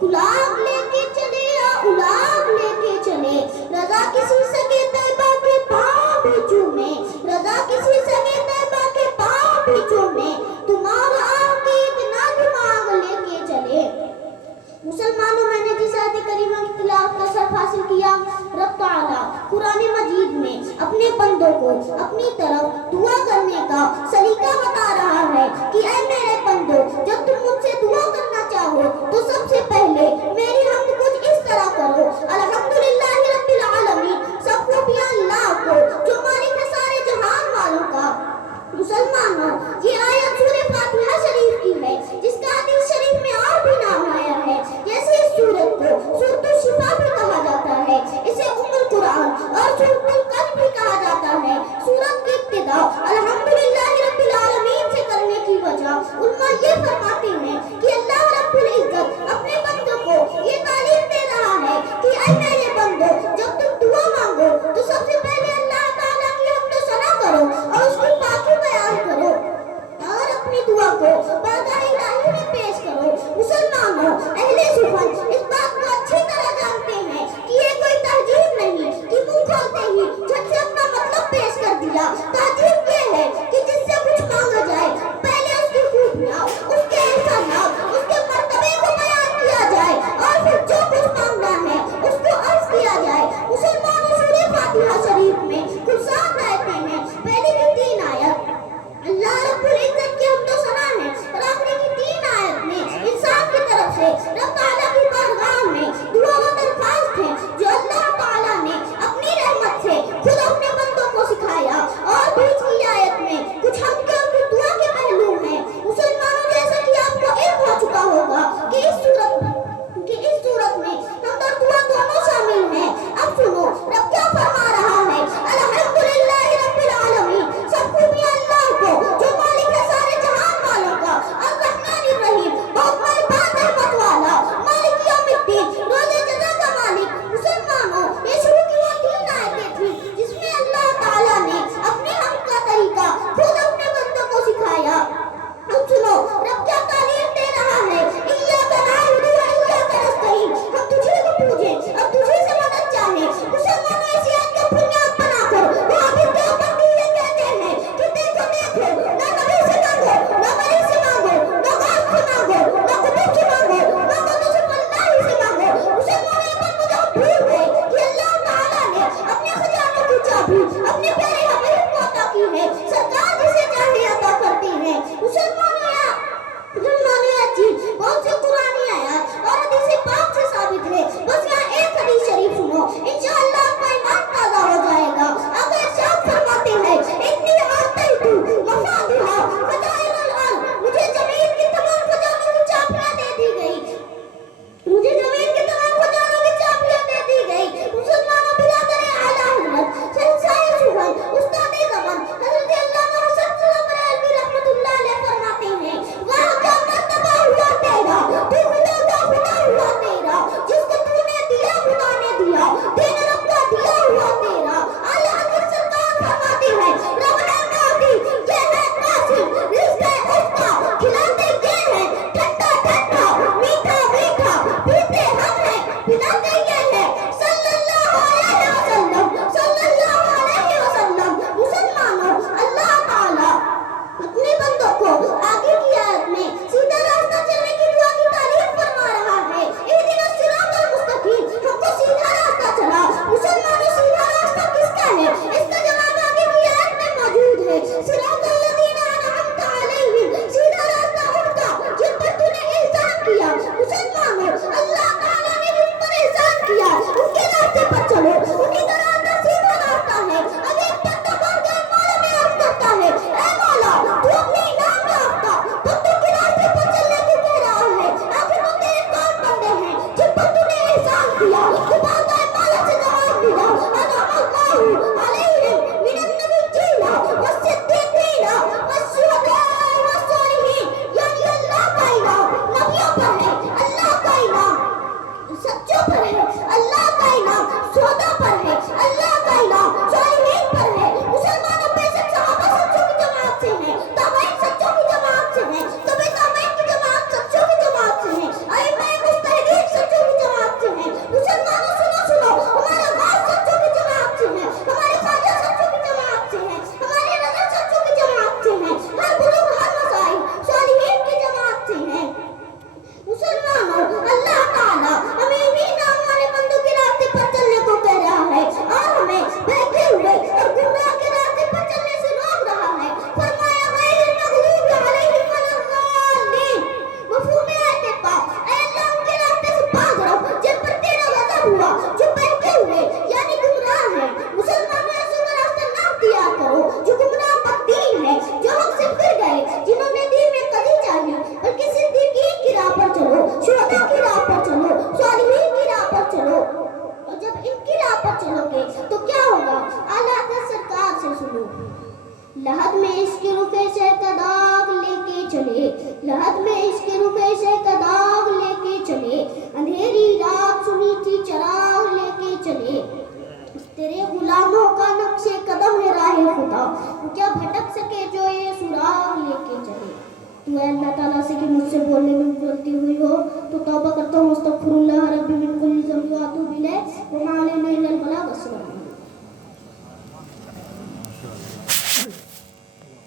गुलाब लेके चले या गुलाब लेके चले, रजा किसी सगे तैयबा के पाँव भी चूमे, रजा किसी सगे तैयबा के पाँव भी चूमे, तुम्हारा आके इतना दिमाग लेके चले। मुसलमानों, मैंने जिस आयत करीमा की तिलावत का शर्फ हासिल किया, रब ताला कुरान मजीद में अपने बंदों को अपनी तरफ दुआ करने का सलीका बता रहा है कि ऐ मेरे बंदो, जब तुम मुझसे दुआ करना चाहो तो सबसे पहले मेरी हम्द कुछ इस तरह करो, अल्हम्दुलिल्लाहि रब्बिल आलमीन, सब खूबियां अल्लाह को जो मालिक है सारे जहान वालों का। मुसलमानों, ये आयत सूरह फातिहा शरीफ की है, जिसका हदीस शरीफ में और भी नाम आया है। जैसे इस सूरत को सूरतुल शिफा भी कहा जाता है, इसे उम्मुल कुरान और सूरतुल कल्ब भी कहा जाता है। सूरत की इब्तिदा अल्हम्दुलिल्लाहि रब्बिल आलमीन से करने की वजह उलमा ये फरमाते हैं कि अल्लाह रब्बुल इज्जत अपने बंदों को ये तालीम दे रहा है कि ऐ मेरे बंदो, जब तुम दुआ मांगो तो सबसे पहले अल्लाह ताला की हम्द सना करो और उसकी पाकी बयान करो और अपनी दुआ को बारगाह इलाही में पेश करो। मुसलमानों, अहले सुफन इस बात को अच्छी तरह जानते हैं कि ये कोई तहजीब नहीं कि मुंह खोलते ही झट से अपना मतलब पेश कर दिया। तहजीब ये है कि जिससे कुछ मांगा जाए पहले उसकी खूबियां, उसके एहसानात, उसके मर्तबे को बयान किया जाए और फिर जो कुछ मांगना है उसको अर्ज किया जाए। मुसलमानों, सूरह फातिहा शरीफ में कुल 7 आयतें हैं। पहले की 3 आयत अल्लाह रब्बुल इज्जत की हम्द व सना है और आखिरी की 3 आयत में इंसान की तरफ से रब ताला की बारगाह में दुआ व दरख्वास्त है, जो अल्लाह ताला ने अपनी रहमत से खुद अपने बंदों को सिखाया। और दूसरी आयत में कुछ हम के उनकी दुआ के पहलू हैं। मुसलमानों, जैसा कि आपको इल्म हो चुका होगा कि इस सूरत में हम और दुआ दोनों शामिल हैं। अब सुनो रब क्या फरमा रहा है, अल्हम्दुलिल्लाहि रब्बिल आलमीन, सब खूबियां अल्लाह को जो मालिक है सारे जहान वालों का, अर्रहमानिर रहीम, बहुत मेहरबान रहमत वाला, मालिक यौमिद्दीन, रोज़े जज़ा का मालिक। मुसलमानों, ये शुरू की वो 3 आयतें थी जिसमें अल्लाह ताला ने अपने हम्द का तरीका खुद अपने बंदों को सिखाया। अब सुनो रब क्या तालीम दे रहा है, इय्याका नअबुदु व इय्याका नस्तईन, हम तुझे को पूजें और तुझे से मदद चाहें। मुसलमानों, इस आयत का बुनियाद बनाकर वो अभी देवबंदी ये कहते हैं कि देखो ना नबी से मांगो, ना वली से मांगो, ना गौस से मांगो, ना कुतुब से मांगो, ना कुतुब अल्लाह से मांगो। मुसलमानों, ये बात मुझे भूल गए कि अल्लाह ताला ने अपने खजानों की चाबी अपने प्यारे हबीब को अता की है। सरकार जिसे चाहे अता करती है। मुसलमानों, ये चीज बहुत से कुरानी आयत और हदीस पाक से साबित है। बस यहाँ एक हदीस शरीफ सुनो, इंशाअल्लाह आपका ईमान ताज़ा हो जाएगा। अगर इरशाद फरमाते हैं, इतनी आतैतु मफातिहा खज़ाइनुल अर्ज़, मुझे जमीन की तमाम खजानों की चाबियां दे दी गई, मुझे जमीन के तमाम खजानों की चाबियां दे दी गई। मुसलमानों, बिरादर आला हज़रत शहंशाह सुबह उस्ताद ज़मान हज़रत अल्लामा हुसैन सलाम अलैहि रहमतुल्लाह अलैह फरमाते हैं, वहाँ क्या मर्तबा हुआ तेरा مسلمانوں اللہ تعالیٰ ہمیں بھی نامانے بندوں کے راستے پر چلنے کو کہہ رہا ہے اور ہمیں بہکے ہوئے اور گمراہ کے راستے پر چلنے سے روک رہا ہے. فرمایا غیر المغضوب علیہم ولا الضالین. مفہوم آیت پاک اے اللہ ان کے راستے سے بھاگ رہو جن پر تیرا غضب ہوا جو بہکے ہوئے یعنی گمراہ ہیں. مسلمانوں ایسوں کا راستہ نہ اختیار کرو جو گمراہ بدین ہے جو حق سے پھر گئے جنہوں نے دین میں قضی چاہی بلکہ صدیقین کی راہ پر چلو شہداء کی راہ پر چلو صالحین کی راہ پر چلو. اور جب ان کی راہ پر چلو گے تو کیا ہوگا؟ اعلیٰ حضرت سرکار سے سنو. لحد میں عشق رخ سے کا داغ لے کے چلے لحد میں عشق رخ سے کا داغ لے کے چلے اندھیری رات سنی تھی چراغ لے کے چلے. تیرے غلاموں کا نقش قدم ہے راہ خدا وہ کیا بھٹک سکے جو یہ سراغ لے کے چلے. تو اے اللہ تعالیٰ سے کہ مجھ سے بولنے میں غلطی ہوئی ہو تو توبہ کرتا ہوں. استغفر اللہ ربی من کل ذنب واتوب الیہ وما علینا الا البلاغ. السلام.